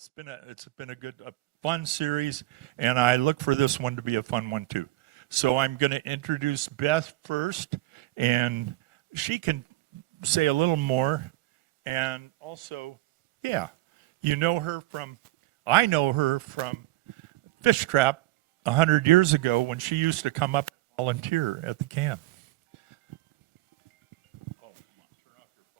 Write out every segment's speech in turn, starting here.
It's been a fun series, and I look for this one to be a fun one too. So I'm going to introduce Beth first, and she can say a little more. And also, yeah, I know her from Fish Trap 100 years ago when she used to come up and volunteer at the camp.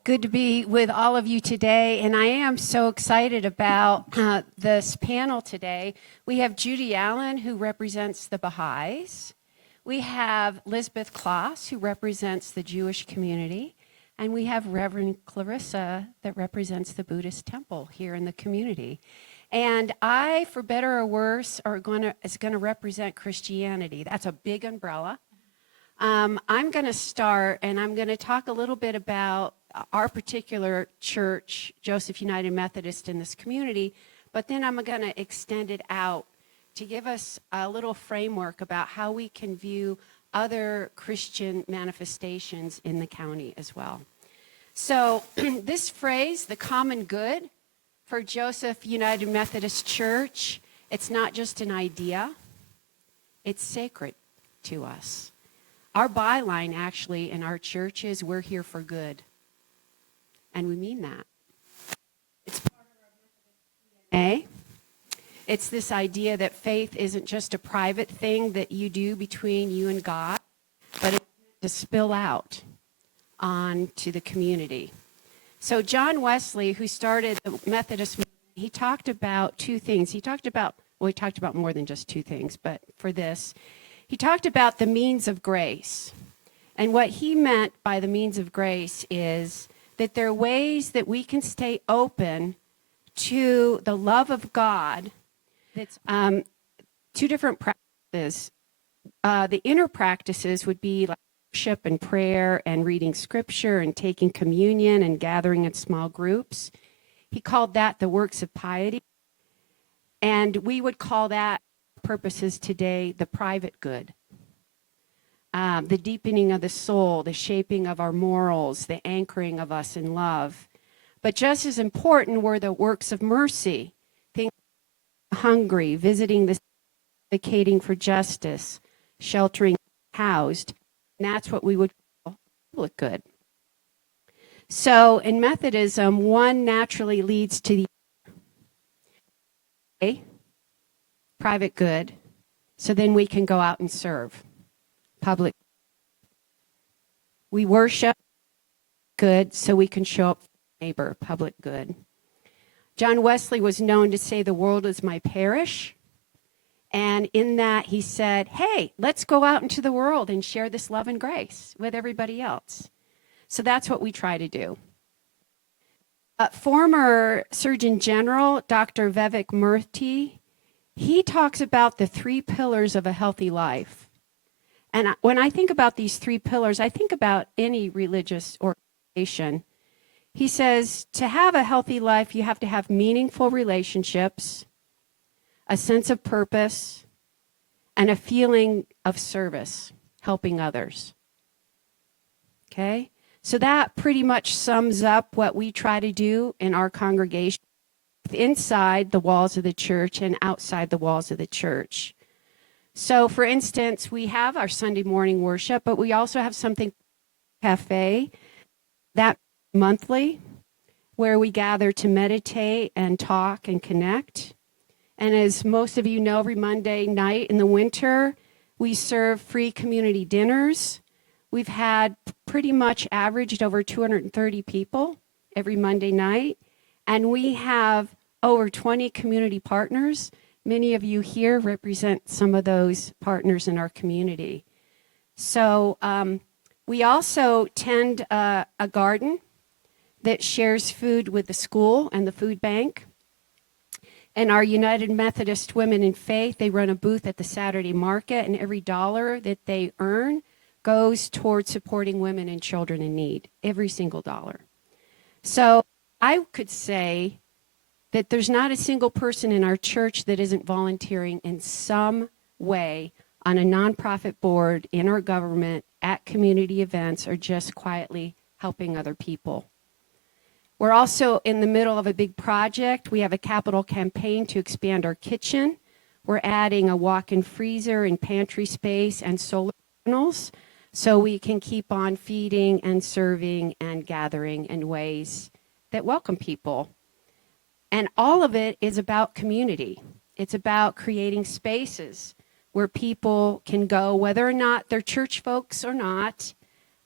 Good to be with all of you today, and I am so excited about this panel today. We have Judy Allen, who represents the Baha'is. We have Lisbeth Kloss, who represents the Jewish community, and we have Reverend Clarissa that represents the Buddhist temple here in the community. And I, for better or worse, is going to represent Christianity. That's a big umbrella. I'm going to start, and I'm going to talk a little bit about our particular church, Joseph United Methodist, in this community, but then I'm going to extend it out to give us a little framework about how we can view other Christian manifestations in the county as well. So this phrase, the common good, for Joseph United Methodist Church, it's not just an idea, it's sacred to us. Our byline, actually, in our church is, we're here for good. And we mean that. It's part of our DNA. It's this idea that faith isn't just a private thing that you do between you and God, but it's to spill out onto the community. So John Wesley, who started the Methodist movement, he talked about two things. He talked about more than just two things, but for this, he talked about the means of grace. And what he meant by the means of grace is that there are ways that we can stay open to the love of God. That's two different practices. The inner practices would be like worship and prayer and reading scripture and taking communion and gathering in small groups. He called that the works of piety. And we would call that, purposes today, the private good. The deepening of the soul, the shaping of our morals, the anchoring of us in love. But just as important were the works of mercy, things like hungry, visiting the sick, advocating for justice, sheltering the housed. And that's what we would call public good. So in Methodism, one naturally leads to the private good, so then we can go out and serve. Public. We worship good, so we can show up for the neighbor. Public good. John Wesley was known to say, the world is my parish. And in that he said, hey, let's go out into the world and share this love and grace with everybody else. So that's what we try to do. Former Surgeon General, Dr. Vivek Murthy, he talks about the three pillars of a healthy life. And when I think about these three pillars, I think about any religious organization. He says, to have a healthy life, you have to have meaningful relationships, a sense of purpose, and a feeling of service, helping others. Okay? So that pretty much sums up what we try to do in our congregation, inside the walls of the church and outside the walls of the church. So, for instance, we have our Sunday morning worship, but we also have something, cafe, that monthly, where we gather to meditate and talk and connect. And as most of you know, every Monday night in the winter, we serve free community dinners. We've had pretty much averaged over 230 people every Monday night. And we have over 20 community partners. Many of you here represent some of those partners in our community. So we also tend a garden that shares food with the school and the food bank. And our United Methodist Women in Faith, they run a booth at the Saturday market, and every dollar that they earn goes towards supporting women and children in need, every single dollar. So I could say that there's not a single person in our church that isn't volunteering in some way on a nonprofit board, in our government, at community events, or just quietly helping other people. We're also in the middle of a big project. We have a capital campaign to expand our kitchen. We're adding a walk-in freezer and pantry space and solar panels so we can keep on feeding and serving and gathering in ways that welcome people. And all of it is about community. It's about creating spaces where people can go, whether or not they're church folks or not,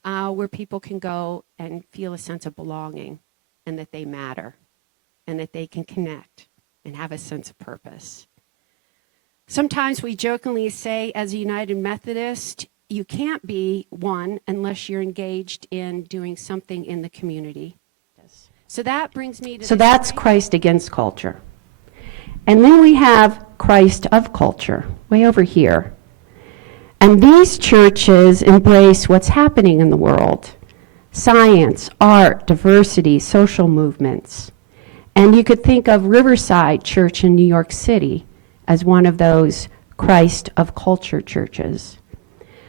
where people can go and feel a sense of belonging and that they matter and that they can connect and have a sense of purpose. Sometimes we jokingly say, as a United Methodist, you can't be one unless you're engaged in doing something in the community. So that brings me to... So that's Christ against culture. And then we have Christ of culture, way over here. And these churches embrace what's happening in the world. Science, art, diversity, social movements. And you could think of Riverside Church in New York City as one of those Christ of culture churches.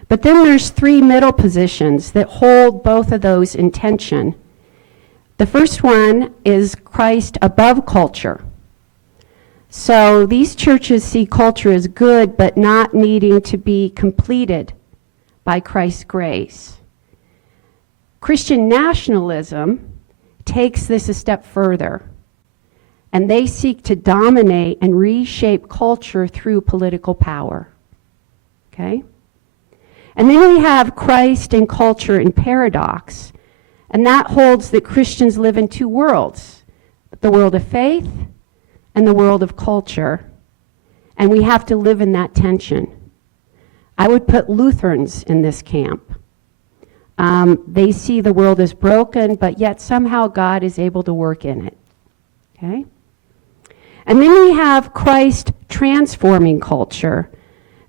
But then there's three middle positions that hold both of those in tension. The first one is Christ above culture. So these churches see culture as good, but not needing to be completed by Christ's grace. Christian nationalism takes this a step further, and they seek to dominate and reshape culture through political power. Okay? And then we have Christ and culture in paradox, and that holds that Christians live in two worlds, the world of faith and the world of culture, and we have to live in that tension. I would put Lutherans in this camp. They see the world as broken, but yet somehow God is able to work in it. Okay? And then we have Christ transforming culture,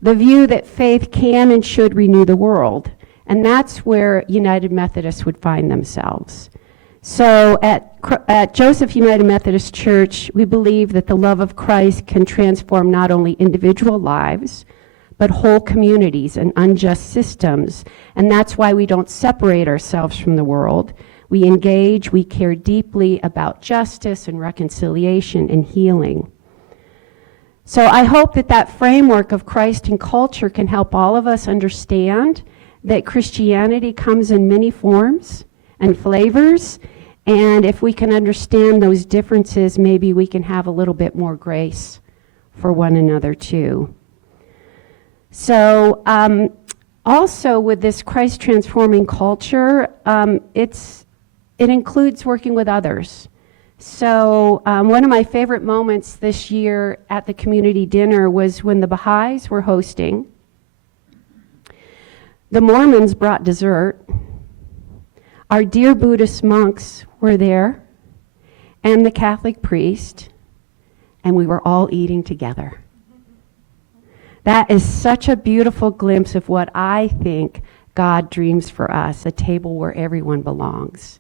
the view that faith can and should renew the world. And that's where United Methodists would find themselves. So at Joseph United Methodist Church, we believe that the love of Christ can transform not only individual lives, but whole communities and unjust systems. And that's why we don't separate ourselves from the world. We engage, we care deeply about justice and reconciliation and healing. So I hope that that framework of Christ and culture can help all of us understand that Christianity comes in many forms and flavors, and if we can understand those differences, maybe we can have a little bit more grace for one another too. So also with this Christ transforming culture, it includes working with others. So one of my favorite moments this year at the community dinner was when the Baha'is were hosting. The Mormons brought dessert. Our dear Buddhist monks were there, and the Catholic priest, and we were all eating together. That is such a beautiful glimpse of what I think God dreams for us, a table where everyone belongs.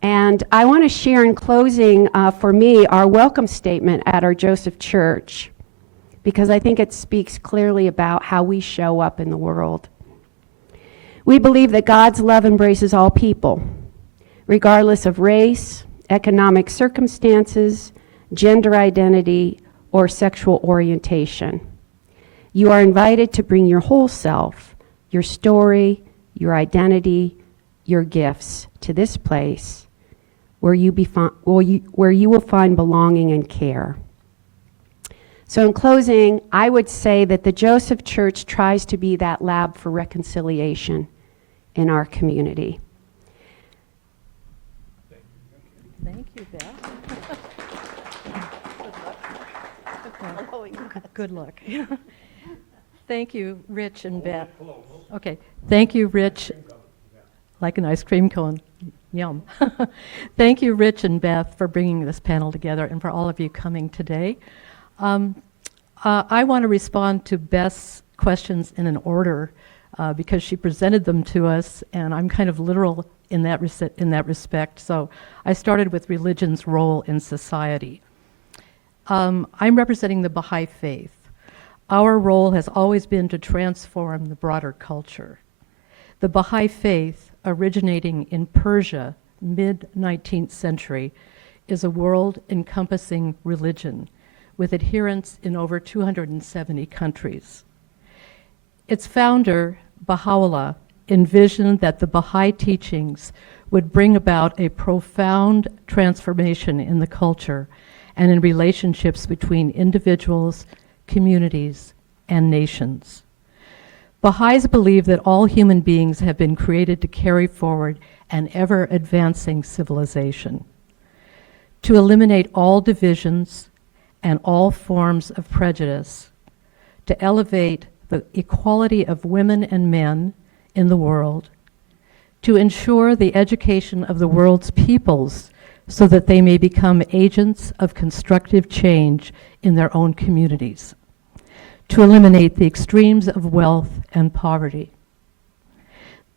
And I want to share in closing, for me, our welcome statement at our Joseph Church, because I think it speaks clearly about how we show up in the world. We believe that God's love embraces all people, regardless of race, economic circumstances, gender identity, or sexual orientation. You are invited to bring your whole self, your story, your identity, your gifts to this place where you will find belonging and care. So in closing, I would say that the Joseph Church tries to be that lab for reconciliation in our community. Thank you, Beth. Good luck. Thank you, Rich and Beth. Okay, thank you, Rich. Like an ice cream cone. Yum. Thank you, Rich and Beth, for bringing this panel together and for all of you coming today. I want to respond to Beth's questions in an order because she presented them to us, and I'm kind of literal in that respect. So I started with religion's role in society. I'm representing the Baha'i faith. Our role has always been to transform the broader culture. The Baha'i faith, originating in Persia mid-19th century, is a world-encompassing religion with adherents in over 270 countries. Its founder, Baha'u'llah, envisioned that the Baha'i teachings would bring about a profound transformation in the culture and in relationships between individuals, communities, and nations. Baha'is believe that all human beings have been created to carry forward an ever-advancing civilization, to eliminate all divisions and all forms of prejudice, to elevate the equality of women and men in the world, to ensure the education of the world's peoples so that they may become agents of constructive change in their own communities, to eliminate the extremes of wealth and poverty.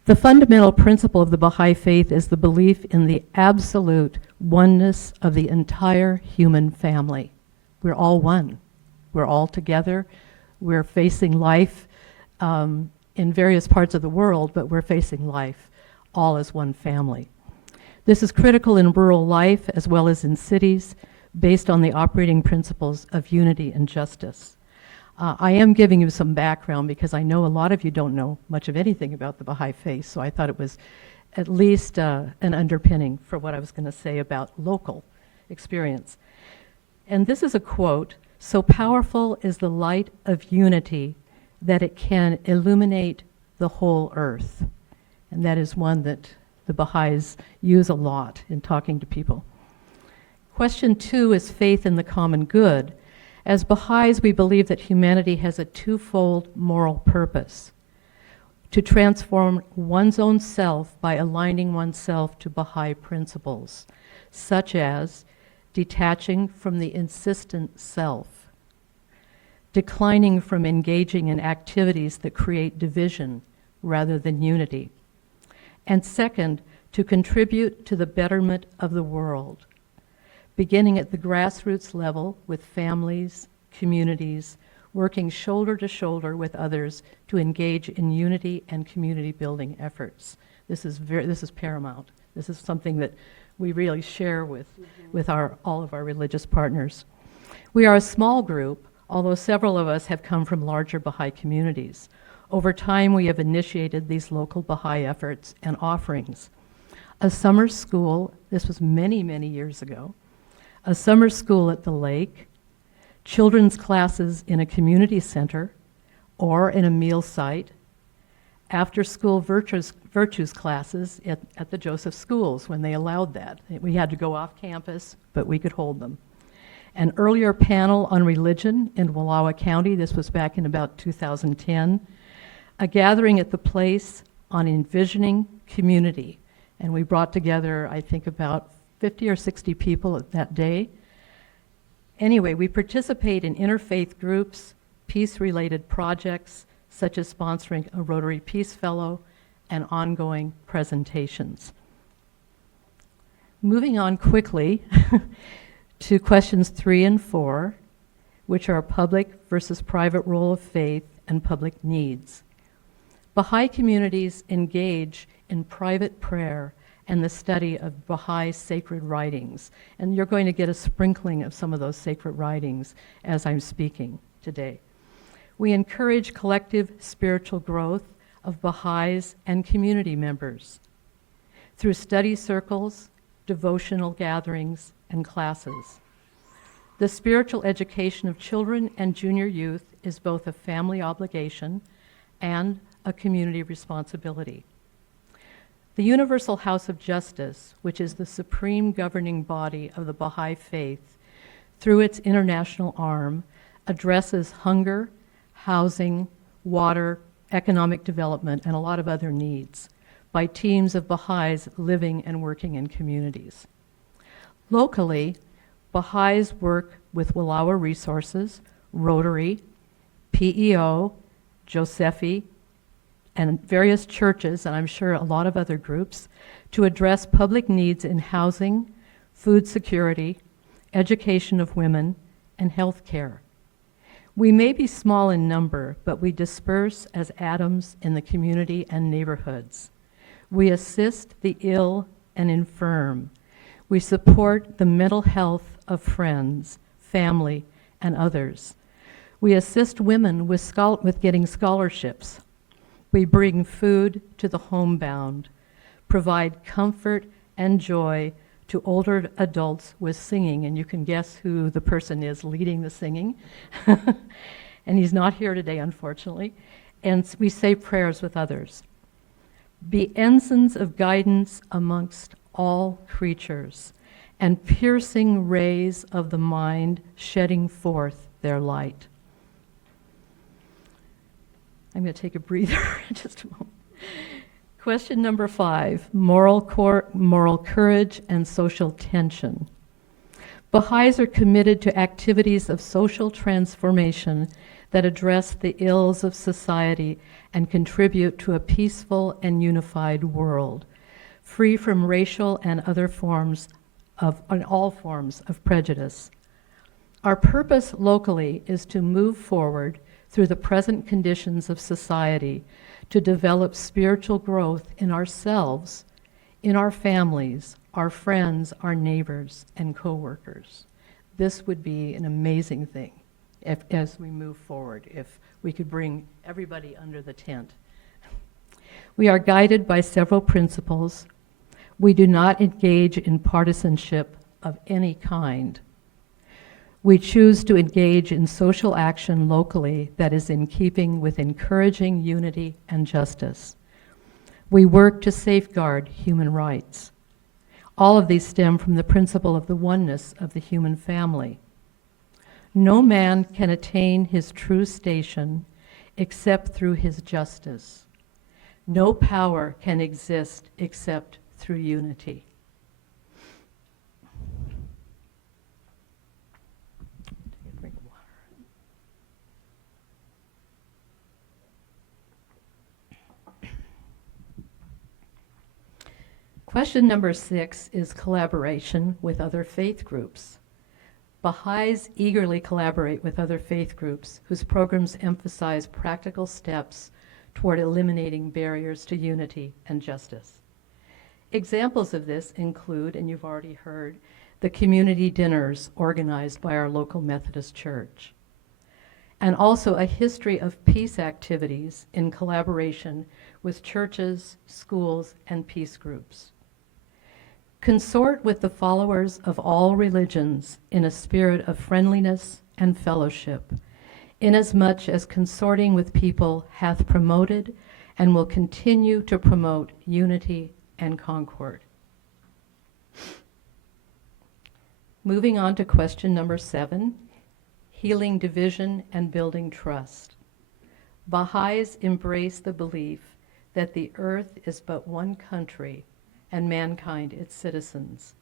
The fundamental principle of the Baha'i faith is the belief in the absolute oneness of the entire human family. We're all one. We're all together. We're facing life in various parts of the world, but we're facing life all as one family. This is critical in rural life as well as in cities, based on the operating principles of unity and justice. I am giving you some background because I know a lot of you don't know much of anything about the Baha'i faith, so I thought it was at least an underpinning for what I was going to say about local experience. And this is a quote: "So powerful is the light of unity that it can illuminate the whole earth." And that is one that the Baha'is use a lot in talking to people. Question 2 is faith in the common good. As Baha'is, we believe that humanity has a twofold moral purpose: to transform one's own self by aligning oneself to Baha'i principles, such as detaching from the insistent self, declining from engaging in activities that create division rather than unity, and second, to contribute to the betterment of the world, beginning at the grassroots level with families, communities, working shoulder to shoulder with others to engage in unity and community building efforts. This is paramount. This is something that we really share with all of our religious partners. We are a small group, although several of us have come from larger Baha'i communities. Over time, we have initiated these local Baha'i efforts and offerings. A summer school, this was many, many years ago, a summer school at the lake, children's classes in a community center or in a meal site, after-school virtues classes at the Joseph schools when they allowed that. We had to go off campus, but we could hold them. An earlier panel on religion in Wallowa County, this was back in about 2010, a gathering at the place on envisioning community, and we brought together, I think, about 50 or 60 people that day. Anyway, we participate in interfaith groups, peace-related projects, such as sponsoring a Rotary Peace Fellow and ongoing presentations. Moving on quickly to questions 3 and 4, which are public versus private role of faith and public needs. Baha'i communities engage in private prayer and the study of Baha'i sacred writings. And you're going to get a sprinkling of some of those sacred writings as I'm speaking today. We encourage collective spiritual growth of Baha'is and community members through study circles, devotional gatherings, and classes. The spiritual education of children and junior youth is both a family obligation and a community responsibility. The Universal House of Justice, which is the supreme governing body of the Baha'i faith, through its international arm, addresses hunger, housing, water, economic development, and a lot of other needs by teams of Baha'is living and working in communities. Locally, Baha'is work with Wallowa Resources, Rotary, PEO, Josephy, and various churches, and I'm sure a lot of other groups, to address public needs in housing, food security, education of women, and health care. We may be small in number, but we disperse as atoms in the community and neighborhoods. We assist the ill and infirm. We support the mental health of friends, family, and others. We assist women with getting scholarships. We bring food to the homebound, provide comfort and joy to older adults with singing, and you can guess who the person is leading the singing. And he's not here today, unfortunately. And we say prayers with others. Be ensigns of guidance amongst all creatures, and piercing rays of the mind shedding forth their light. I'm going to take a breather in just a moment. Question number 5, moral courage and social tension. Baha'is are committed to activities of social transformation that address the ills of society and contribute to a peaceful and unified world, free from racial and all forms of prejudice. Our purpose locally is to move forward through the present conditions of society to develop spiritual growth in ourselves, in our families, our friends, our neighbors, and co-workers. This would be an amazing thing as we move forward, if we could bring everybody under the tent. We are guided by several principles. We do not engage in partisanship of any kind. We choose to engage in social action locally that is in keeping with encouraging unity and justice. We work to safeguard human rights. All of these stem from the principle of the oneness of the human family. No man can attain his true station except through his justice. No power can exist except through unity. Take a drink of water. Question number 6 is collaboration with other faith groups. Baha'is eagerly collaborate with other faith groups whose programs emphasize practical steps toward eliminating barriers to unity and justice. Examples of this include, and you've already heard, the community dinners organized by our local Methodist church, and also a history of peace activities in collaboration with churches, schools, and peace groups. Consort with the followers of all religions in a spirit of friendliness and fellowship, inasmuch as consorting with people hath promoted and will continue to promote unity and concord. Moving on to question number 7, healing division and building trust. Baha'is embrace the belief that the earth is but one country and mankind its citizens.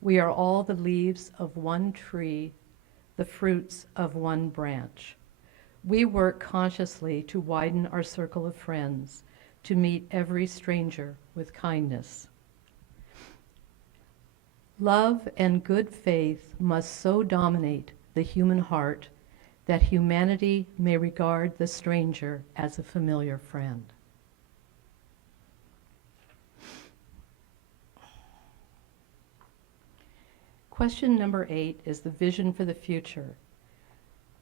We are all the leaves of one tree, the fruits of one branch. We work consciously to widen our circle of friends, to meet every stranger with kindness. Love and good faith must so dominate the human heart that humanity may regard the stranger as a familiar friend. Question number 8 is the vision for the future.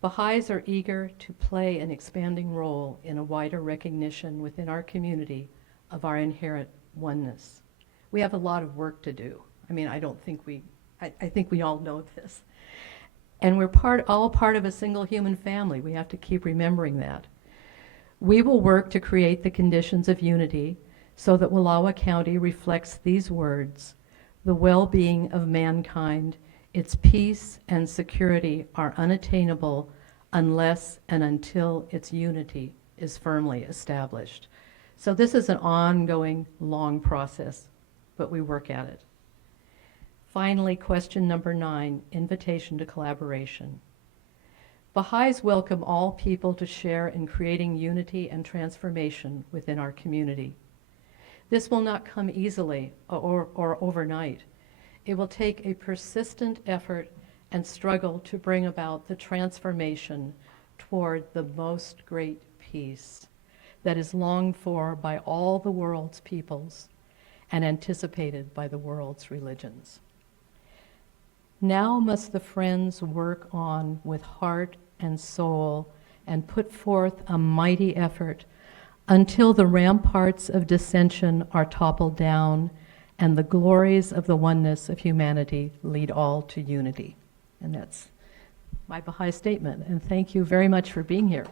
Baha'is are eager to play an expanding role in a wider recognition within our community of our inherent oneness. We have a lot of work to do. I mean, I think we all know this. And we're all part of a single human family. We have to keep remembering that. We will work to create the conditions of unity so that Wallowa County reflects these words: the well-being of mankind, its peace and security are unattainable unless and until its unity is firmly established. So this is an ongoing, long process, but we work at it. Finally, question number 9, invitation to collaboration. Baha'is welcome all people to share in creating unity and transformation within our community. This will not come easily or overnight. It will take a persistent effort and struggle to bring about the transformation toward the most great peace that is longed for by all the world's peoples and anticipated by the world's religions. Now must the friends work on with heart and soul and put forth a mighty effort until the ramparts of dissension are toppled down and the glories of the oneness of humanity lead all to unity. And that's my Baha'i statement, and thank you very much for being here.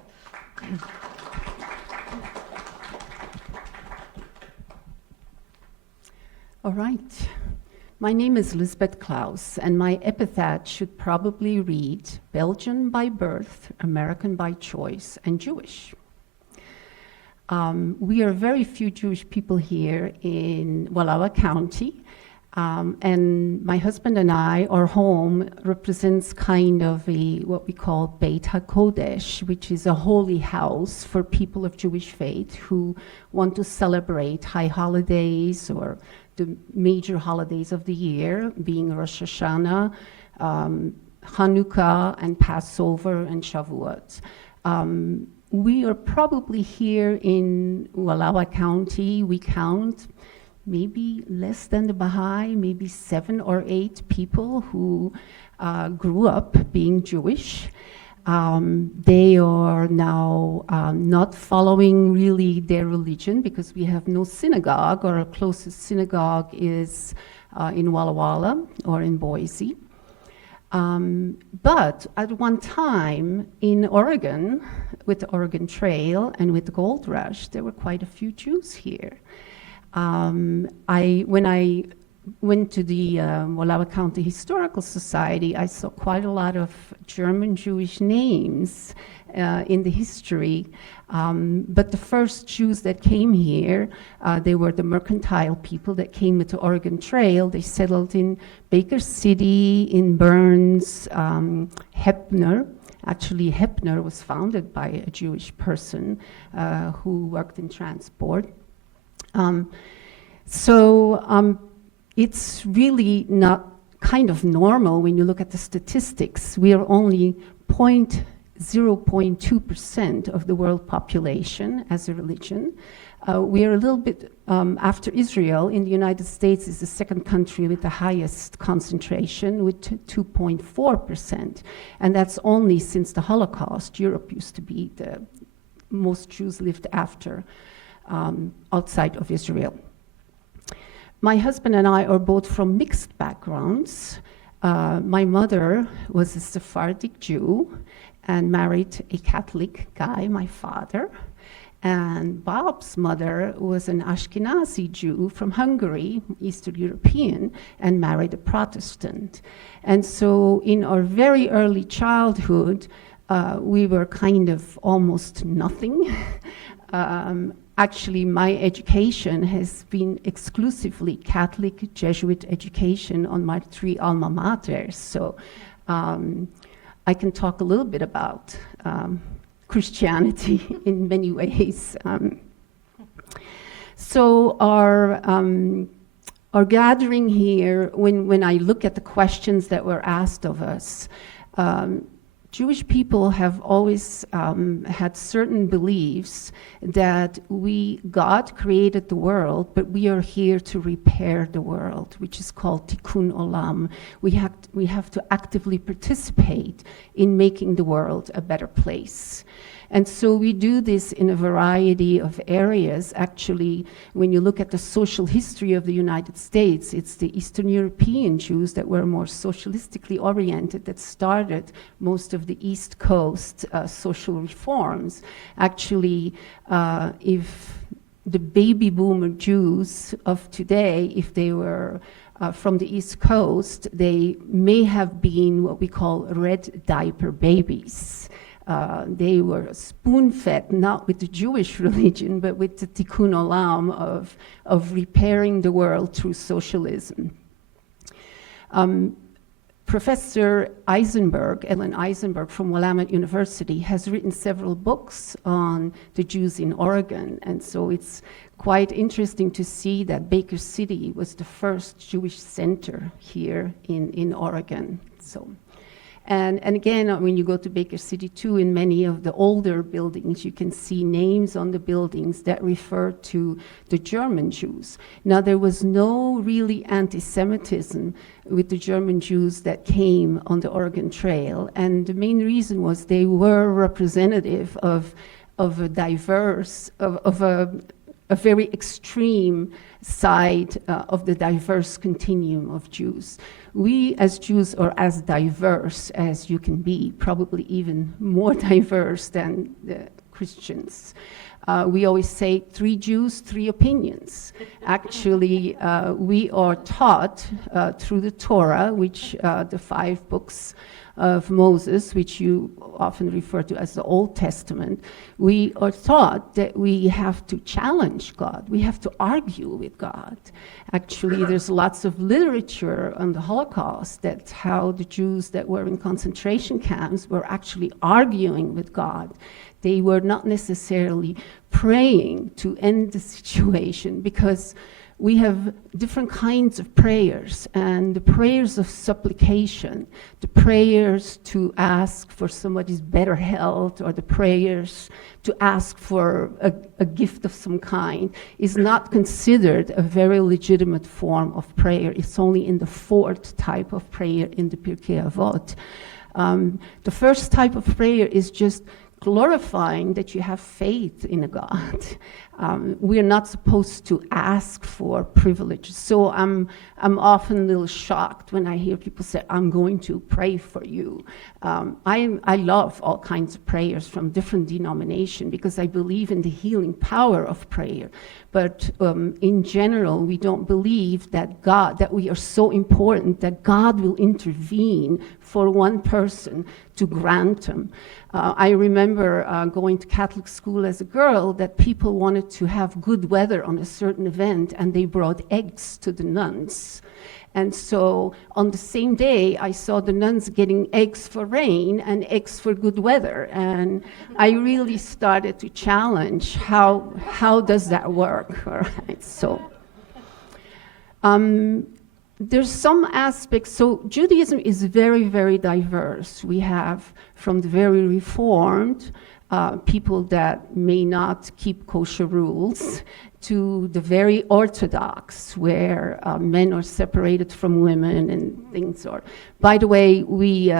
All right. My name is Lisbeth Klaus, and my epithet should probably read Belgian by birth, American by choice, and Jewish. We are very few Jewish people here in Wallowa County, and my husband and I, our home represents kind of what we call Beit HaKodesh, which is a holy house for people of Jewish faith who want to celebrate high holidays or the major holidays of the year, being Rosh Hashanah, Hanukkah, and Passover, and Shavuot. We are probably here in Wallowa County, we count maybe less than the Baha'i, maybe 7 or 8 people who grew up being Jewish. They are now not following really their religion because we have no synagogue. Our closest synagogue is in Walla Walla or in Boise. But at one time in Oregon, with the Oregon Trail and with the Gold Rush, there were quite a few Jews here. When I went to the Wallowa County Historical Society, I saw quite a lot of German Jewish names in the history. But the first Jews that came here, they were the mercantile people that came with the Oregon Trail. They settled in Baker City, in Burns, Heppner. Actually, Heppner was founded by a Jewish person who worked in transport. It's really not kind of normal when you look at the statistics. We are only 0.2% of the world population as a religion. We are a little bit after Israel. In the United States is the second country with the highest concentration with 2.4%. And that's only since the Holocaust. Europe used to be the most Jews lived after outside of Israel. My husband and I are both from mixed backgrounds. My mother was a Sephardic Jew and married a Catholic guy, my father. And Bob's mother was an Ashkenazi Jew from Hungary, Eastern European, and married a Protestant. And so in our very early childhood, we were kind of almost nothing. Actually, my education has been exclusively Catholic Jesuit education on my 3 alma maters. So I can talk a little bit about Christianity in many ways. So our gathering here, when I look at the questions that were asked of us, Jewish people have always had certain beliefs that God created the world, but we are here to repair the world, which is called tikkun olam. We have to actively participate in making the world a better place. And so we do this in a variety of areas. Actually, when you look at the social history of the United States, it's the Eastern European Jews that were more socialistically oriented that started most of the East Coast social reforms. Actually, if the baby boomer Jews of today, if they were from the East Coast, they may have been what we call red diaper babies. They were spoon-fed, not with the Jewish religion, but with the tikkun olam of repairing the world through socialism. Professor Eisenberg, Ellen Eisenberg from Willamette University, has written several books on the Jews in Oregon, and so it's quite interesting to see that Baker City was the first Jewish center here in Oregon. And again, when you go to Baker City too, in many of the older buildings, you can see names on the buildings that refer to the German Jews. Now, there was no really anti-Semitism with the German Jews that came on the Oregon Trail, and the main reason was they were representative of a diverse, of a very extreme side of the diverse continuum of Jews. We as Jews are as diverse as you can be, probably even more diverse than the Christians. We always say 3 Jews, 3 opinions. Actually, we are taught through the Torah, which the 5 books of Moses, which you often refer to as the Old Testament, we are taught that we have to challenge God. We have to argue with God. Actually, there's lots of literature on the Holocaust that's how the Jews that were in concentration camps were actually arguing with God. They were not necessarily praying to end the situation, because we have different kinds of prayers, and the prayers of supplication, the prayers to ask for somebody's better health, or the prayers to ask for a gift of some kind, is not considered a very legitimate form of prayer. It's only in the 4th type of prayer in the Pirkei Avot. The first type of prayer is just glorifying that you have faith in a God. We are not supposed to ask for privileges. So I'm often a little shocked when I hear people say, I'm going to pray for you. I love all kinds of prayers from different denominations because I believe in the healing power of prayer. But in general, we don't believe that that we are so important that God will intervene for one person to grant them. I remember going to Catholic school as a girl, that people wanted to have good weather on a certain event, and they brought eggs to the nuns. And so on the same day, I saw the nuns getting eggs for rain and eggs for good weather. And I really started to challenge how does that work, all right? So there's some aspects. So Judaism is very, very diverse. We have from the very Reformed, people that may not keep kosher rules, to the very Orthodox, where men are separated from women and things are. By the way, we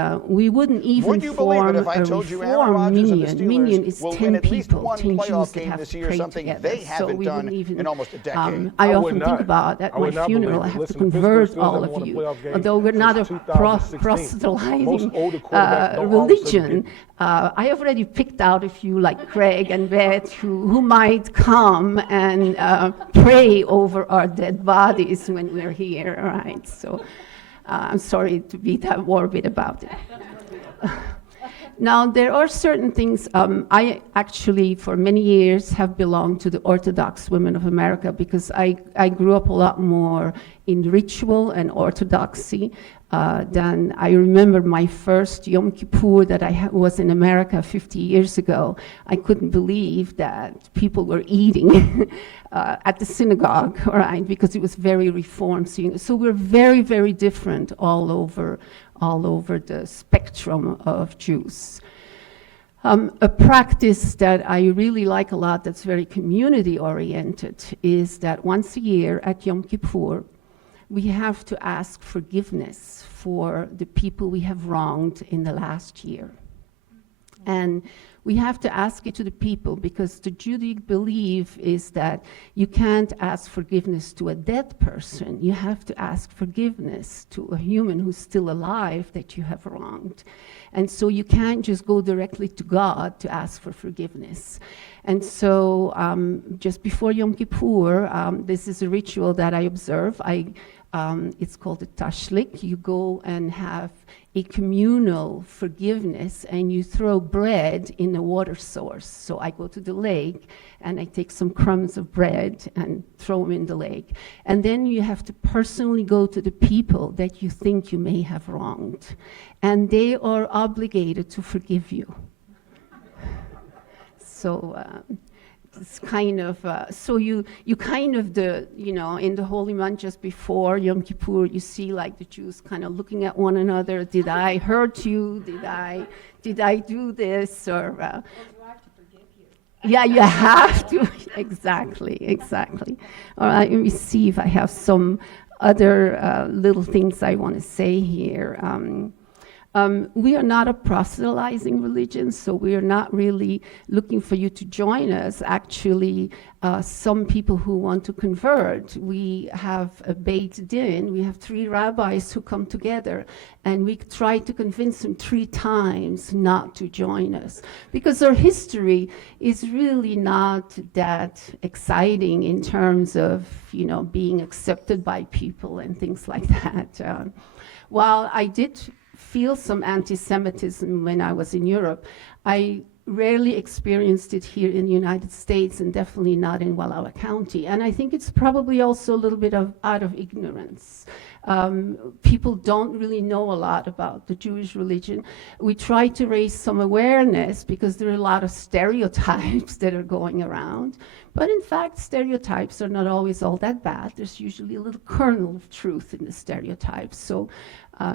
wouldn't even form a Reform minyan is 10 people, 10 Jews that have to pray together. So we wouldn't even, I often think about at my funeral, I have to convert all of you. Although we're not a proselytizing religion, I already picked out a few like Craig and Beth who might come and pray over our dead bodies when we're here, right? So I'm sorry to be that morbid about it. Now, there are certain things, I actually, for many years, have belonged to the Orthodox Women of America because I grew up a lot more in ritual and orthodoxy than I remember my first Yom Kippur that I was in America 50 years ago. I couldn't believe that people were eating at the synagogue, all right, because it was very reformed. So we're very, very different all over the spectrum of Jews. A practice that I really like a lot that's very community-oriented is that once a year at Yom Kippur, we have to ask forgiveness for the people we have wronged in the last year. And we have to ask it to the people because the Judaic belief is that you can't ask forgiveness to a dead person. You have to ask forgiveness to a human who's still alive that you have wronged. And so you can't just go directly to God to ask for forgiveness. And so just before Yom Kippur, this is a ritual that I observe. It's called a tashlik. You go and have a communal forgiveness, and you throw bread in a water source. So I go to the lake, and I take some crumbs of bread and throw them in the lake. And then you have to personally go to the people that you think you may have wronged, and they are obligated to forgive you. So It's kind of, so you kind of, in the Holy Month just before Yom Kippur, you see like the Jews kind of looking at one another. Did I hurt you? Did I do this? Or do I have to forgive you? Yeah, you have to. Exactly. All right, let me see if I have some other little things I want to say here. We are not a proselytizing religion, so we are not really looking for you to join us. Actually, some people who want to convert, we have a Beit Din. We have 3 rabbis who come together, and we try to convince them 3 times not to join us, because our history is really not that exciting in terms of, being accepted by people and things like that. While I did feel some anti-Semitism when I was in Europe, I rarely experienced it here in the United States, and definitely not in Wallowa County. And I think it's probably also a little bit out of ignorance. People don't really know a lot about the Jewish religion. We try to raise some awareness because there are a lot of stereotypes that are going around. But in fact, stereotypes are not always all that bad. There's usually a little kernel of truth in the stereotypes. So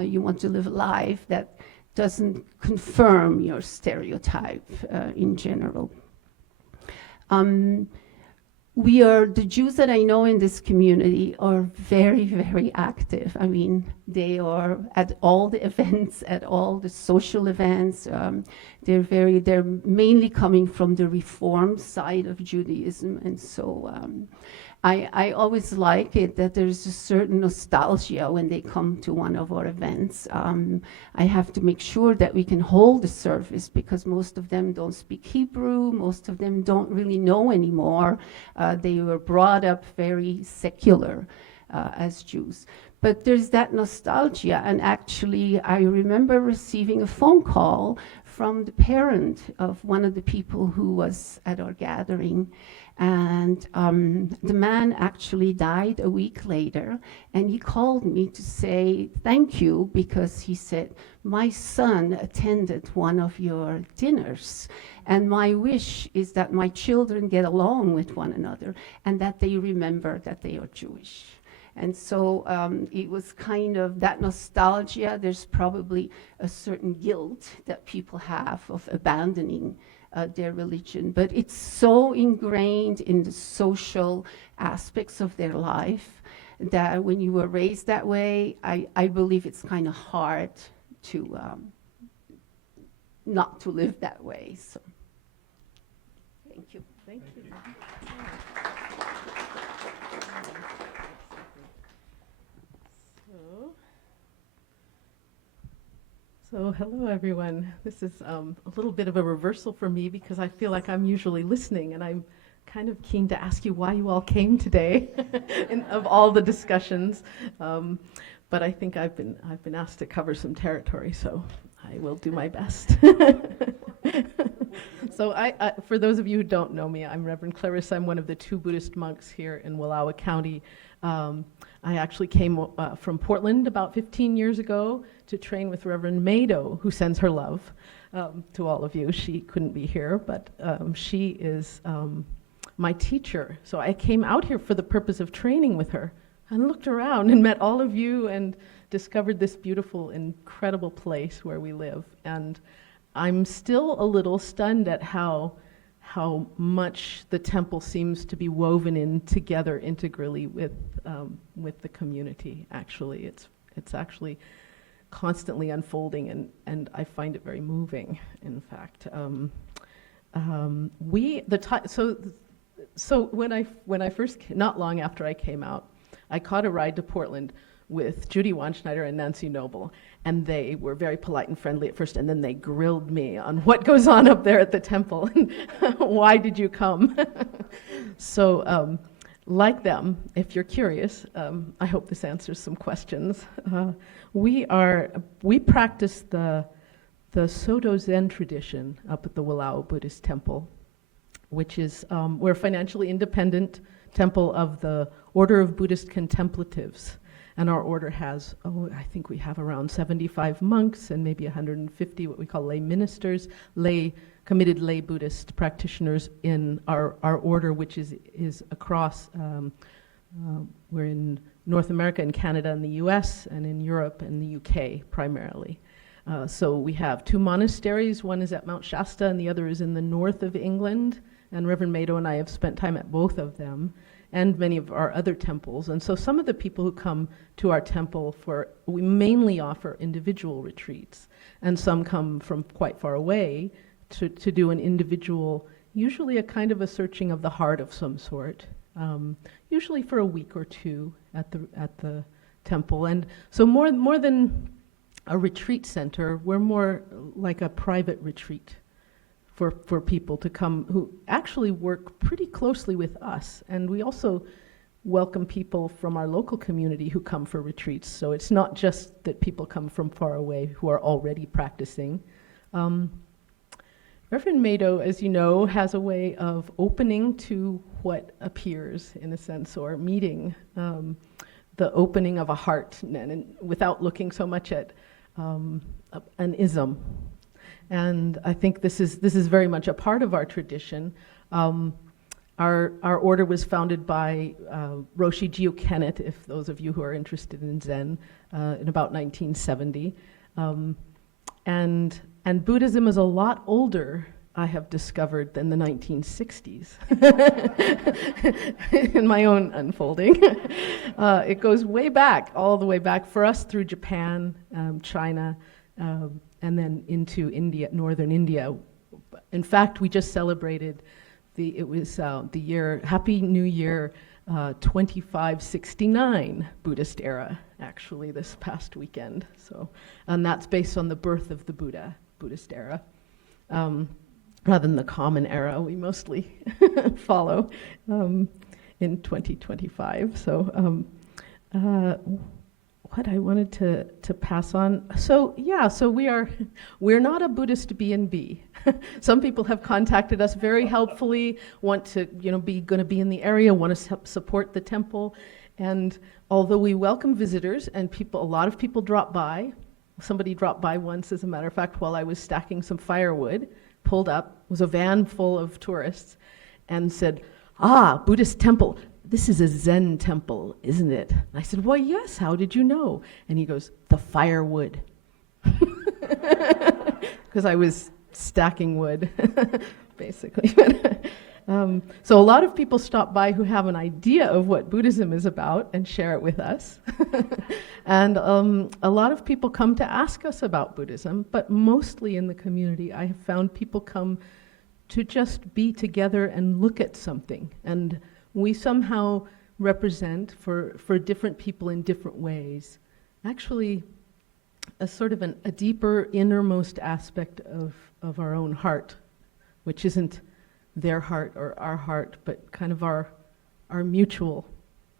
you want to live a life that doesn't confirm your stereotype in general. The Jews that I know in this community are very, very active. I mean, they are at all the events, at all the social events. They're mainly coming from the Reform side of Judaism. And so I always like it that there's a certain nostalgia when they come to one of our events. I have to make sure that we can hold the service because most of them don't speak Hebrew, most of them don't really know anymore. They were brought up very secular as Jews. But there's that nostalgia, and actually I remember receiving a phone call from the parent of one of the people who was at our gathering. And the man actually died a week later, and he called me to say thank you because he said, my son attended one of your dinners, and my wish is that my children get along with one another and that they remember that they are Jewish. And so it was kind of that nostalgia. There's probably a certain guilt that people have of abandoning their religion, but it's so ingrained in the social aspects of their life that when you were raised that way, I believe it's kind of hard to not to live that way. So, thank you. Thank you. So hello, everyone. This is a little bit of a reversal for me because I feel like I'm usually listening, and I'm kind of keen to ask you why you all came today, of all the discussions. But I think I've been asked to cover some territory, so I will do my best. So for those of you who don't know me, I'm Reverend Clarissa. I'm one of the 2 Buddhist monks here in Wallowa County. I actually came from Portland about 15 years ago to train with Reverend Mado, who sends her love to all of you. She couldn't be here, but she is my teacher. So I came out here for the purpose of training with her and looked around and met all of you and discovered this beautiful, incredible place where we live. And I'm still a little stunned at how much the temple seems to be woven in together integrally with the community. Actually, it's actually constantly unfolding, and I find it very moving. In fact, so when I first not long after I came out, I caught a ride to Portland with Judy Wanschneider and Nancy Noble, and they were very polite and friendly at first, and then they grilled me on what goes on up there at the temple and why did you come? So like them, if you're curious, I hope this answers some questions. We practice the Soto Zen tradition up at the Wallowa Buddhist Temple, which is, we're a financially independent temple of the Order of Buddhist Contemplatives. And our order has, I think we have around 75 monks and maybe 150 what we call lay ministers, lay committed lay Buddhist practitioners in our order, which is across, we're in North America and Canada and the US, and in Europe and the UK primarily. So we have 2 monasteries. One is at Mount Shasta and the other is in the north of England. And Reverend Mado and I have spent time at both of them and many of our other temples. And so some of the people who come to our temple we mainly offer individual retreats. And some come from quite far away to do an individual, usually a kind of a searching of the heart of some sort, usually for a week or 2 at the temple. And so more than a retreat center, we're more like a private retreat for people to come who actually work pretty closely with us. And we also welcome people from our local community who come for retreats. So it's not just that people come from far away who are already practicing. Reverend Mado, as you know, has a way of opening to what appears, in a sense, or meeting the opening of a heart, and without looking so much at an ism. And I think this is very much a part of our tradition. Our order was founded by Roshi Jio Kennett, if those of you who are interested in Zen, in about 1970. And Buddhism is a lot older, I have discovered, than the 1960s in my own unfolding. It goes way back, all the way back for us through Japan, China, and then into India, northern India. In fact, we just celebrated the year, Happy New Year 2569 Buddhist era, actually, this past weekend. So, and that's based on the birth of the Buddhist era, rather than the common era we mostly follow in 2025. So, what I wanted to pass on. So yeah, so we're not a Buddhist B&B. Some people have contacted us very helpfully, want to gonna be in the area, want to support the temple, and although we welcome visitors and a lot of people drop by. Somebody dropped by once, as a matter of fact, while I was stacking some firewood, pulled up, was a van full of tourists, and said, Buddhist temple. This is a Zen temple, isn't it? And I said, well, yes, how did you know? And he goes, the firewood. Because I was stacking wood, basically. So a lot of people stop by who have an idea of what Buddhism is about and share it with us. And a lot of people come to ask us about Buddhism, but mostly in the community, I have found people come to just be together and look at something. And we somehow represent for different people in different ways, actually a sort of a deeper innermost aspect of our own heart, which isn't their heart or our heart, but kind of our mutual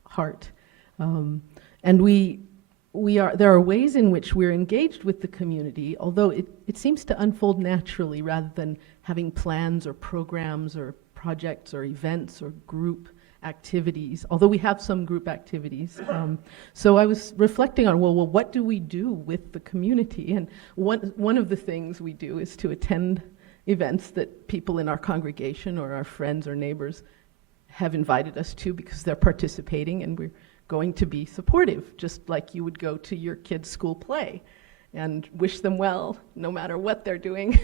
heart. And there are ways in which we're engaged with the community, although it seems to unfold naturally rather than having plans or programs or projects or events or group activities, although we have some group activities. So I was reflecting on, well, what do we do with the community? And one of the things we do is to attend events that people in our congregation or our friends or neighbors have invited us to because they're participating, and we're going to be supportive, just like you would go to your kid's school play and wish them well no matter what they're doing,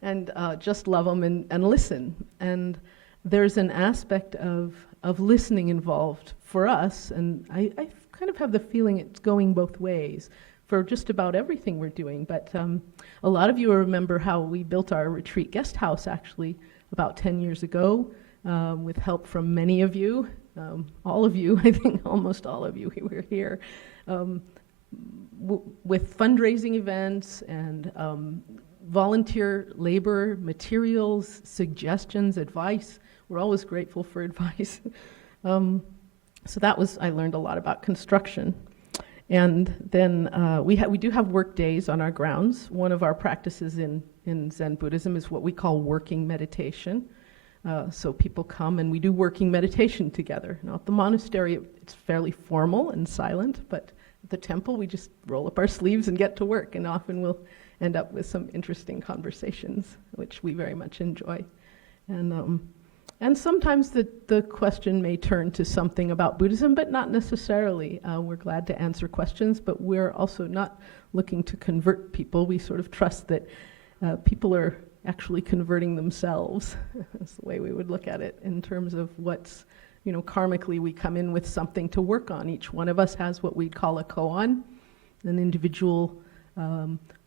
and just love them and listen. And there's an aspect of listening involved for us, and I kind of have the feeling it's going both ways for just about everything we're doing. But a lot of you remember how we built our retreat guest house actually about 10 years ago with help from many of you, all of you, I think almost all of you who were here, with fundraising events and volunteer labor, materials, suggestions, advice. We're always grateful for advice. So I learned a lot about construction. And then we do have work days on our grounds. One of our practices in Zen Buddhism is what we call working meditation. So people come and we do working meditation together. Now at the monastery, it's fairly formal and silent, but at the temple, we just roll up our sleeves and get to work. And often we'll end up with some interesting conversations, which we very much enjoy. And sometimes the question may turn to something about Buddhism, but not necessarily. We're glad to answer questions, but we're also not looking to convert people. We sort of trust that people are actually converting themselves. That's the way we would look at it in terms of what's, karmically we come in with something to work on. Each one of us has what we'd call a koan, an individual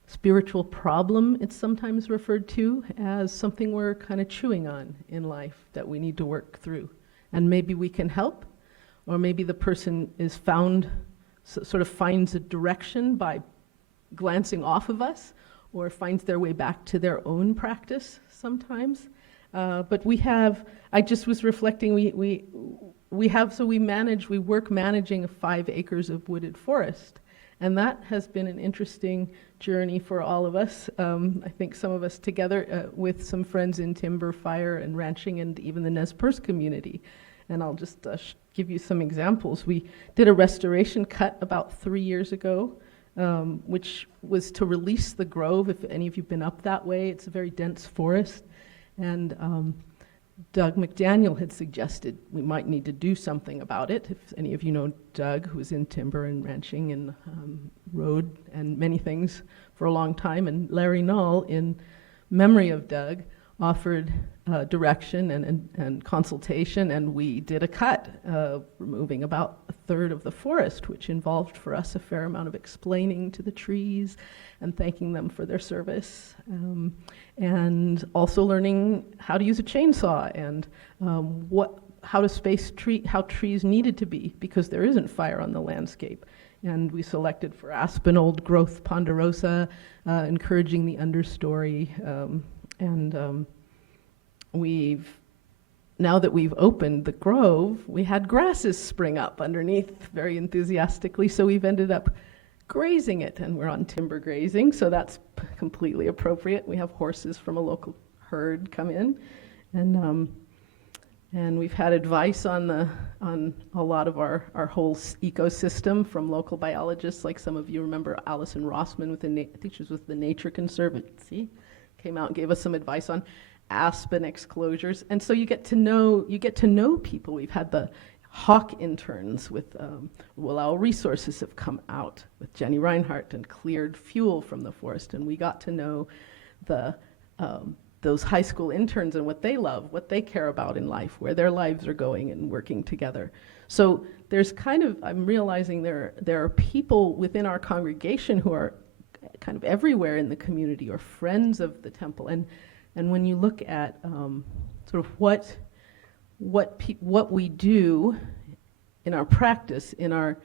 spiritual problem, it's sometimes referred to as something we're kind of chewing on in life that we need to work through. And maybe we can help, or maybe the person is sort of finds a direction by glancing off of us, or finds their way back to their own practice sometimes. But I just was reflecting, we work managing 5 acres of wooded forest. And that has been an interesting journey for all of us. I think some of us together with some friends in timber, fire, and ranching, and even the Nez Perce community. And I'll just give you some examples. We did a restoration cut about 3 years ago, which was to release the grove. If any of you have been up that way, it's a very dense forest. And Doug McDaniel had suggested we might need to do something about it. If any of you know Doug, who was in timber and ranching and road and many things for a long time, and Larry Null, in memory of Doug, offered direction and consultation, and we did a cut, removing about a third of the forest, which involved for us a fair amount of explaining to the trees and thanking them for their service, and also learning how to use a chainsaw and how to space how trees needed to be, because there isn't fire on the landscape. And we selected for aspen old growth ponderosa, encouraging the understory, now that we've opened the grove, we had grasses spring up underneath very enthusiastically, so we've ended up grazing it, and we're on timber grazing, so that's completely appropriate. We have horses from a local herd come in, and we've had advice on a lot of our whole ecosystem from local biologists, like some of you remember Alison Rossman I think she was with the Nature Conservancy, came out and gave us some advice on aspen exclosures. And so you get to know people. We've had the hawk interns with Willow Resources have come out with Jenny Reinhardt and cleared fuel from the forest, and we got to know those high school interns and what they love, what they care about in life, where their lives are going, and working together. So there's I'm realizing there are people within our congregation who are kind of everywhere in the community, or friends of the temple. And when you look at sort of what we do in our practice, in our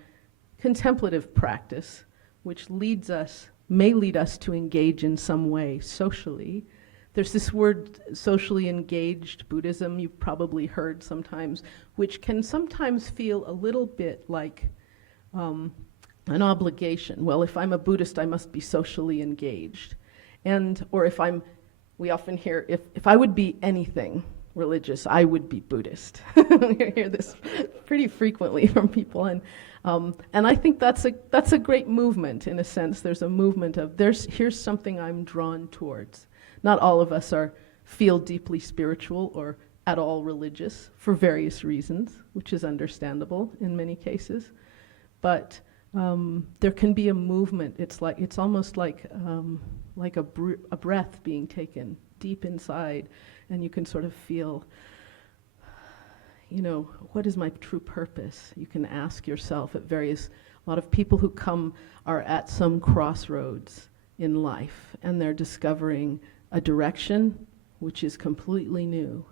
contemplative practice, which may lead us to engage in some way socially. There's this word, socially engaged Buddhism, you've probably heard sometimes, which can sometimes feel a little bit like an obligation. Well, if I'm a Buddhist, I must be socially engaged. We often hear, if I would be anything religious, I would be Buddhist. We hear this pretty frequently from people, and I think that's a great movement in a sense. There's a movement of here's something I'm drawn towards. Not all of us feel deeply spiritual or at all religious for various reasons, which is understandable in many cases, but there can be a movement. It's almost like a breath being taken deep inside, and you can sort of feel, what is my true purpose? You can ask yourself a lot of people who come are at some crossroads in life, and they're discovering a direction which is completely new.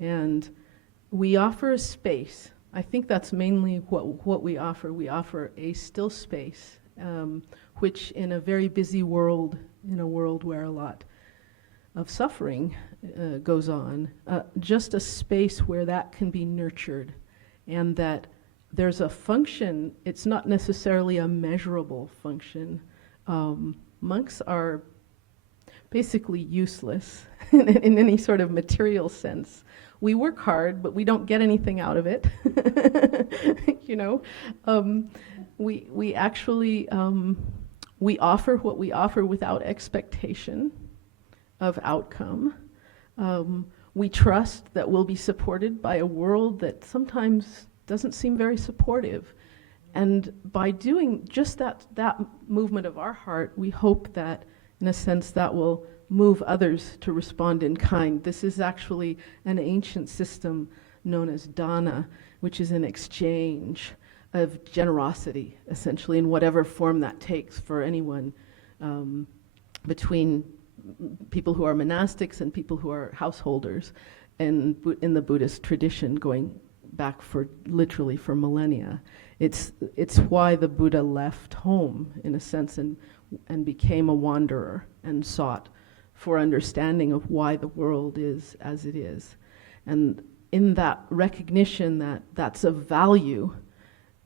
And we offer a space. I think that's mainly what we offer. We offer a still space, which in a very busy world, in a world where a lot of suffering goes on, just a space where that can be nurtured, and that there's a function. It's not necessarily a measurable function. Monks are basically useless in any sort of material sense. We work hard, but we don't get anything out of it. We actually We offer what we offer without expectation of outcome. We trust that we'll be supported by a world that sometimes doesn't seem very supportive. And by doing just that movement of our heart, we hope that, in a sense, that will move others to respond in kind. This is actually an ancient system known as dana, which is an exchange of generosity, essentially, in whatever form that takes for anyone, between people who are monastics and people who are householders, and in the Buddhist tradition, going back literally for millennia. It's why the Buddha left home, in a sense, and became a wanderer and sought for understanding of why the world is as it is. And in that recognition that that's of value,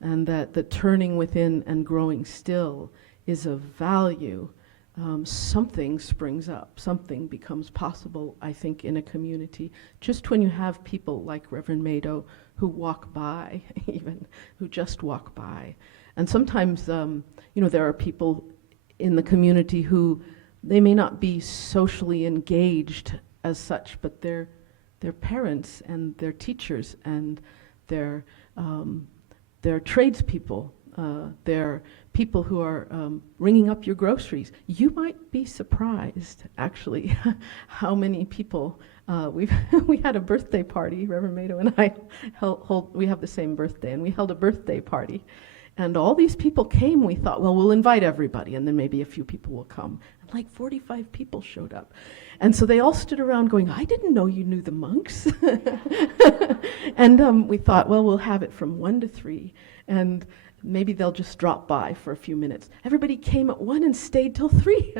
and that the turning within and growing still is of value, something springs up, something becomes possible, I think, in a community. Just when you have people like Reverend Mado who walk by, even, who just walk by. And sometimes, there are people in the community who, they may not be socially engaged as such, but they're parents and they're teachers and they're tradespeople. They're people who are ringing up your groceries. You might be surprised, actually, how many people. We had a birthday party. Reverend Mado and I we have the same birthday, and we held a birthday party. And all these people came. We thought, well, we'll invite everybody, and then maybe a few people will come. And like 45 people showed up. And so they all stood around going, I didn't know you knew the monks. And we thought, well, we'll have it from 1 to 3. And maybe they'll just drop by for a few minutes. Everybody came at 1 and stayed till 3.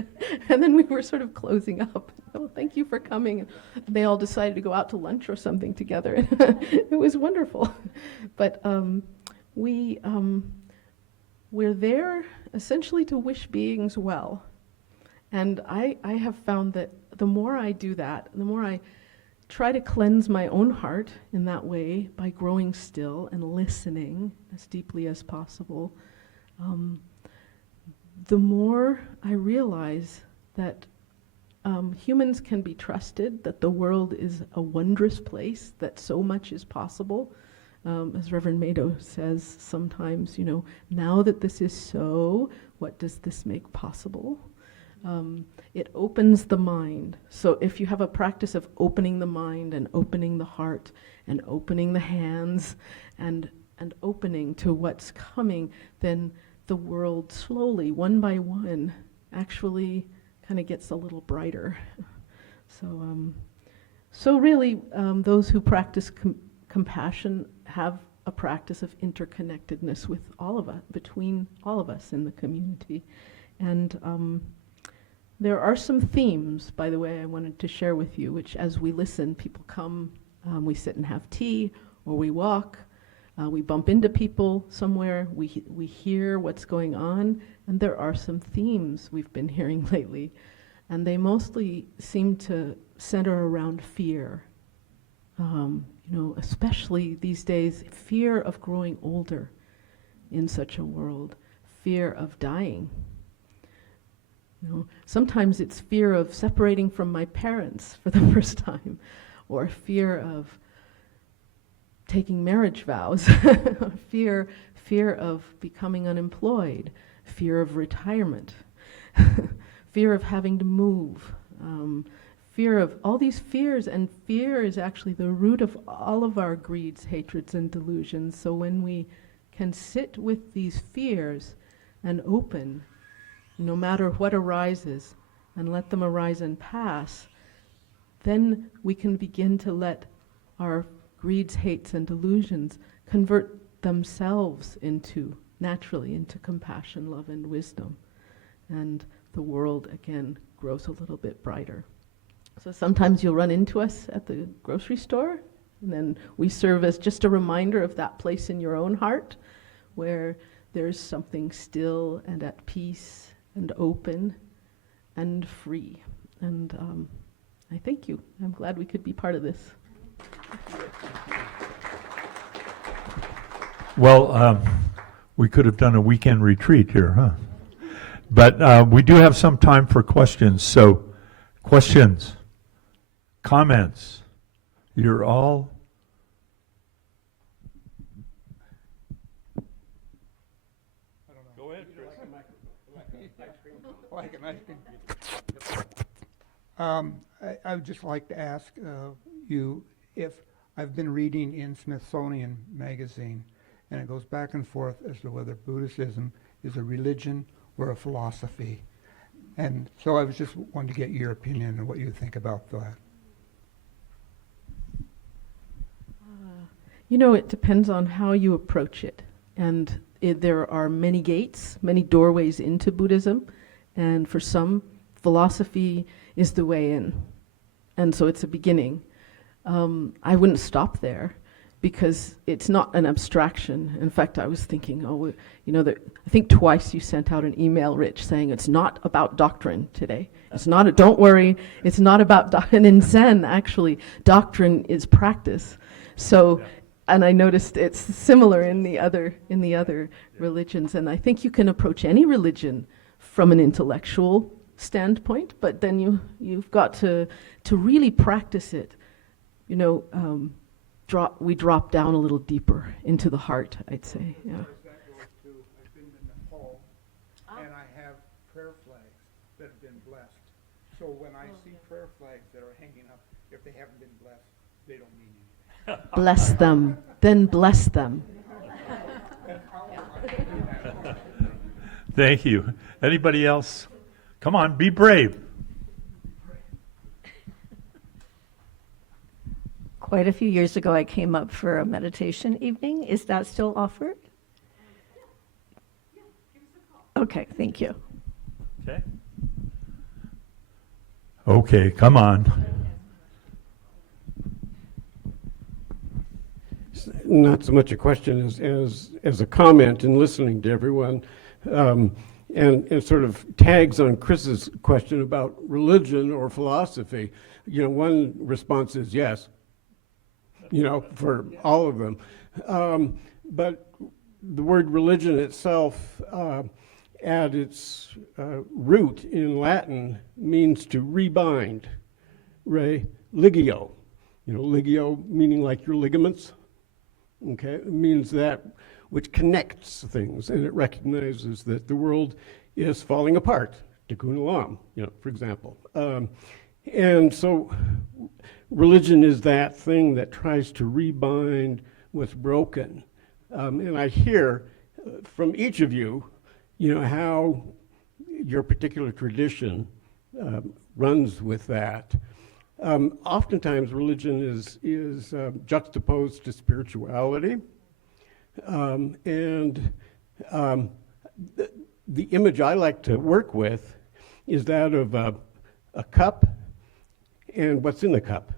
And then we were sort of closing up. Well, thank you for coming. They all decided to go out to lunch or something together. It was wonderful. But we're there essentially to wish beings well. And I have found that the more I do that, the more I try to cleanse my own heart in that way by growing still and listening as deeply as possible, the more I realize that humans can be trusted, that the world is a wondrous place, that so much is possible. As Reverend Mado says sometimes, now that this is so, what does this make possible? It opens the mind. So if you have a practice of opening the mind and opening the heart and opening the hands and opening to what's coming, then the world slowly, one by one, actually kind of gets a little brighter. So really, those who practice compassion have a practice of interconnectedness with all of us, between all of us in the community. And there are some themes, by the way, I wanted to share with you, which as we listen, people come, we sit and have tea, or we walk, we bump into people somewhere, we hear what's going on, and there are some themes we've been hearing lately, and they mostly seem to center around fear. Especially these days, fear of growing older in such a world, fear of dying. Sometimes it's fear of separating from my parents for the first time, or fear of taking marriage vows, fear of becoming unemployed, fear of retirement, fear of having to move, fear of all these fears, and fear is actually the root of all of our greeds, hatreds, and delusions. So when we can sit with these fears and open, no matter what arises, and let them arise and pass, then we can begin to let our greeds, hates, and delusions convert themselves naturally into compassion, love, and wisdom. And the world, again, grows a little bit brighter. So sometimes you'll run into us at the grocery store, and then we serve as just a reminder of that place in your own heart where there's something still and at peace and open and free. And I thank you. I'm glad we could be part of this. Well, we could have done a weekend retreat here, huh? But we do have some time for questions. So, questions, comments. You're all. Go ahead, Chris. Like an ice cream. I would just like to ask you if I've been reading in Smithsonian magazine, and it goes back and forth as to whether Buddhism is a religion or a philosophy. And so I was just wanting to get your opinion and what you think about that. You know, it depends on how you approach it. And there are many gates, many doorways into Buddhism. And for some, philosophy is the way in. And so it's a beginning. I wouldn't stop there because it's not an abstraction. In fact, I was thinking, I think twice you sent out an email, Rich, saying it's not about doctrine today. It's not, don't worry, it's not about doctrine. And in Zen, actually, doctrine is practice. So, and I noticed it's similar in the other religions. And I think you can approach any religion from an intellectual standpoint, but then you've got to really practice it. You know, we drop down a little deeper into the heart, I'd say. Yeah. I've been to Nepal, and I have prayer flags that have been blessed. So when I see prayer flags that are hanging up, if they haven't been blessed, they don't mean anything. Bless them, then bless them. Thank you. Anybody else? Come on, be brave. Quite a few years ago, I came up for a meditation evening. Is that still offered? Okay, thank you. Okay. Okay, come on. Not so much a question as a comment in listening to everyone, and sort of tags on Chris's question about religion or philosophy. You know, one response is yes, you know, for all of them. But the word religion itself, at its root in Latin, means to rebind, ligio. You know, ligio meaning like your ligaments. Okay, it means that which connects things, and it recognizes that the world is falling apart, tikkun olam, you know, for example. And so religion is that thing that tries to rebind what's broken. And I hear from each of you, you know, how your particular tradition runs with that. Oftentimes religion is juxtaposed to spirituality. And the image I like to work with is that of a cup and what's in the cup.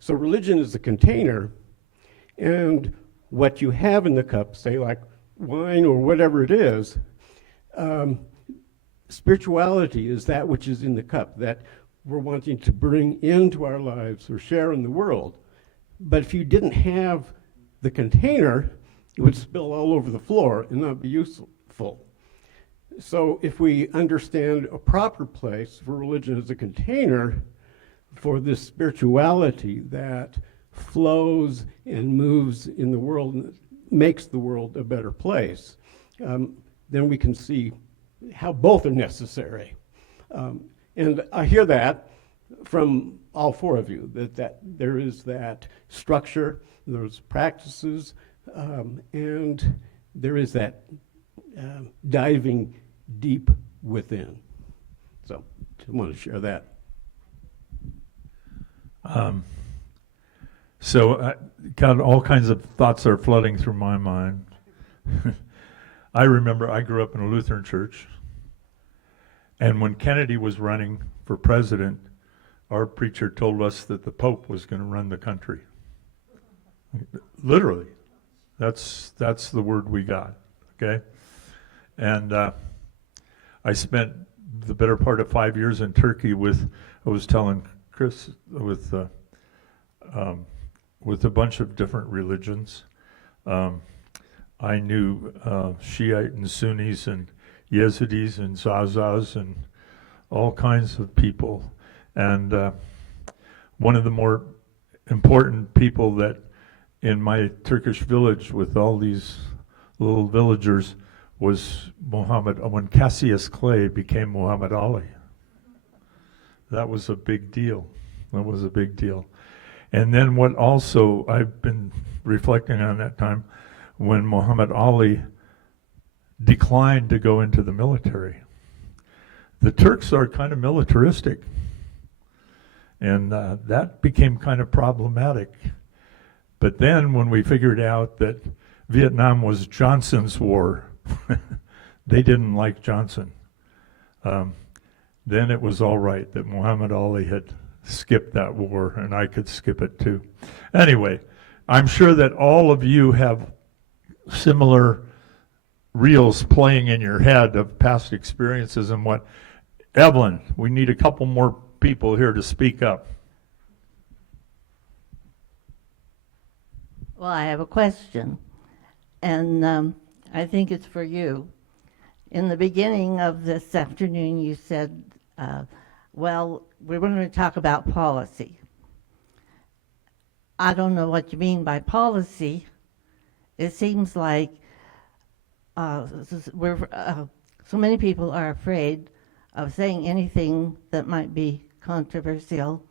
So religion is the container, and what you have in the cup, say like wine or whatever it is, spirituality is that which is in the cup that we're wanting to bring into our lives or share in the world. But if you didn't have the container, it would spill all over the floor and not be useful. So if we understand a proper place for religion as a container for this spirituality that flows and moves in the world and makes the world a better place, then we can see how both are necessary. And I hear that from all four of you, that there is that structure, there's practices, and there is that diving deep within. So just want to share that. So got all kinds of thoughts are flooding through my mind. I remember I grew up in a Lutheran church, and when Kennedy was running for president, our preacher told us that the Pope was going to run the country. Literally. That's the word we got, okay? And I spent the better part of 5 years in Turkey I was telling Chris, with a bunch of different religions. I knew Shiite and Sunnis and Yazidis and Zazas and all kinds of people. And one of the more important people that in my Turkish village with all these little villagers was Muhammad, when Cassius Clay became Muhammad Ali. That was a big deal. That was a big deal. And then what also I've been reflecting on that time, when Muhammad Ali declined to go into the military. The Turks are kind of militaristic. And that became kind of problematic. But then when we figured out that Vietnam was Johnson's war, they didn't like Johnson. Then it was all right that Muhammad Ali had skipped that war, and I could skip it too. Anyway, I'm sure that all of you have similar reels playing in your head of past experiences and what. Evelyn, we need a couple more people here to speak up. Well, I have a question, and I think it's for you. In the beginning of this afternoon, you said, well, we're going to talk about policy. I don't know what you mean by policy. It seems like so many people are afraid of saying anything that might be controversial,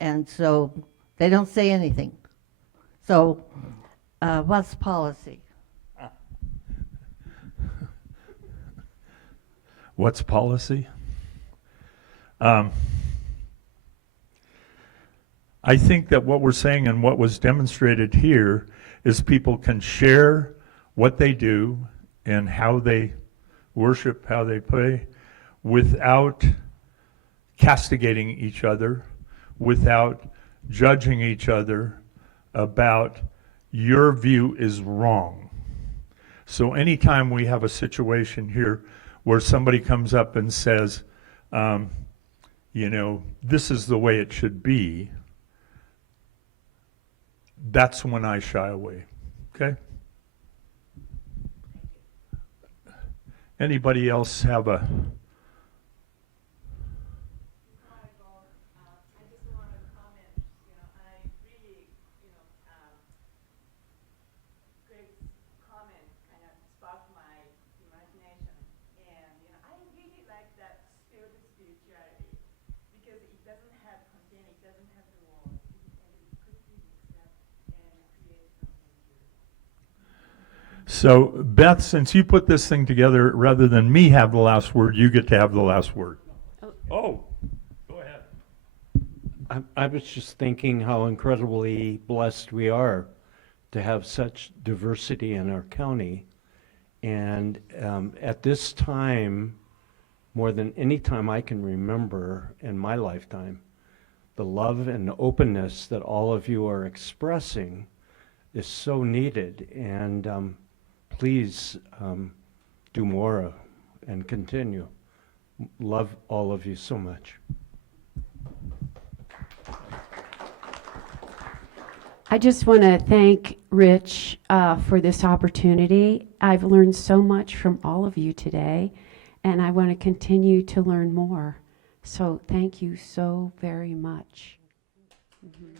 and so they don't say anything. So what's policy? What's policy? I think that what we're saying and what was demonstrated here is people can share what they do and how they worship, how they pray, without castigating each other, without judging each other about your view is wrong. So anytime we have a situation here where somebody comes up and says, this is the way it should be, that's when I shy away, okay? Anybody else have a... So, Beth, since you put this thing together, rather than me have the last word, you get to have the last word. Oh, go ahead. I was just thinking how incredibly blessed we are to have such diversity in our county. And at this time, more than any time I can remember in my lifetime, the love and openness that all of you are expressing is so needed. And please do more and continue. Love all of you so much. I just want to thank Rich for this opportunity. I've learned so much from all of you today, and I want to continue to learn more. So thank you so very much. Mm-hmm.